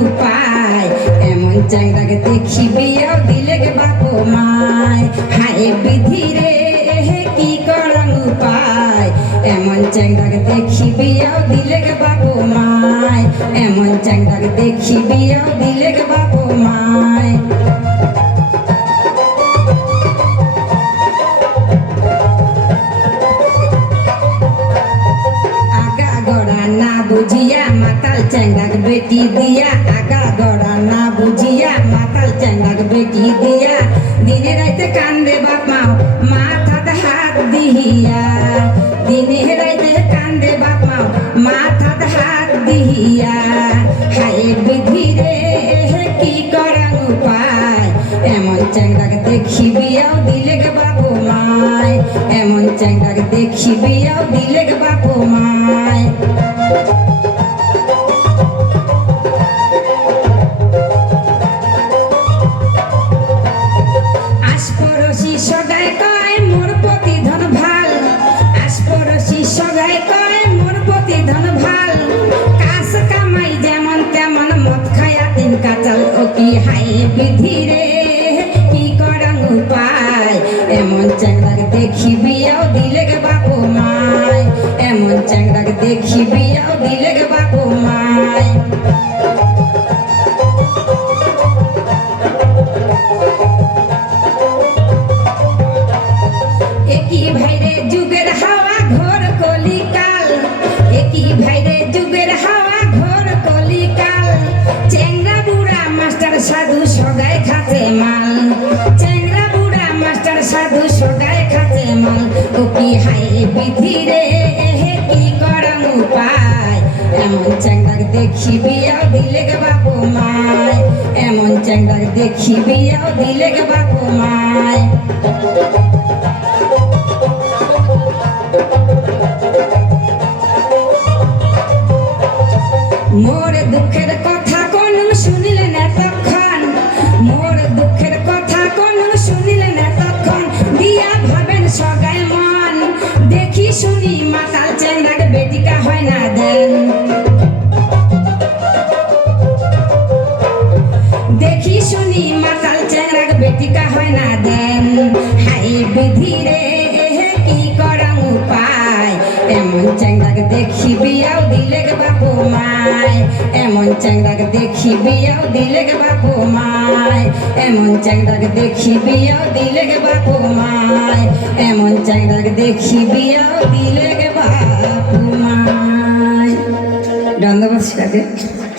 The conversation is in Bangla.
উপায় এমন চ্যাংড়াকে দেখি বিয়াও দিলে গে বাপ মায় হায় বিধি রে কি করং উপায় এমন চ্যাংড়াকে দেখি বিয়াও দিলে গে বাপ মায় এমন চ্যাংড়াকে দেখি বিয়াও দিলে গে বাপ মায় বুঝিয়া মাতাল চ্যাংড়াক বেটি দিয়া আগা গড়া না বুঝিয়া মাতাল চ্যাংড়াক বেটি দিয়া দিনে রাইতে কান্দে বাপ মাও মাথাতে হাত দিহিয়া দিনে রাইতে কান্দে বাপ মাও মাথাতে হাত দিহিয়া হায় বিধি রে কি করাং উপায় এমন চ্যাংড়াকে দেখি বিয়াও দিলে গে বাপ মায় এমন চ্যাংড়াকে দেখি বিয়াও দিলে গে বাপ মায় আশপড়শি সগায় কয় মোর প্রতি ধন ভাল আশপড়শি সগায় কয় মোর প্রতি ধন ভাল কাজ কামাই যেমন তেমন মদ খায়া তিন কাচাল ও কি হাই বিধি রে কি করং উপায় এমন চ্যাংড়াকে দেখি বিয়াও দিলে গে বাপ মায় এমন চ্যাংড়াকে দেখি বিয়াও দিলে গে বাপ মায় একই ভাইরে যুগের হাওয়া ঘোর কলিকাল একই ভাইরে যুগের হাওয়া ঘোর কলিকাল চ্যাংড়া বুড়া মাস্টার সাধু সগায় খাতে মাল চ্যাংড়া বুড়া মাস্টার সাধু সগায় খাতে মাল ও কি হাই বিধি রে কি করং উপায় এমন চ্যাংড়াকে দেখি বিয়াও দিলে গে বাপ মায় এমন চ্যাংড়াকে দেখি বিয়াও দিলে গে বাপ মায় মোর দুঃখের কথা কোন শুনিলে না তখন মোর দুঃখের কথা কোন শুনিলে না তখন দিয়া ভাবেন সগায় মন দেখি শুনি মাতাল চ্যাংড়াকে বেটিকা হয় না দেন দেখি শুনি মাতাল চ্যাংড়াকে বেটিকা হয় না দেন হাই বিধি রে কি করং উপায় এমন চ্যাংড়াকে দেখি বিয়াও দিলে গে বাপ মায় এমন চ্যাংড়াকে দেখি বিয়াও দিলে গে বাপ মায় এমন চ্যাংড়াকে দেখি বিয়াও দিলে গে বাপ মায় এমন চ্যাংড়াকে দেখি বিয়াও দিলে গে বাপ মায় ধন্যবাদ।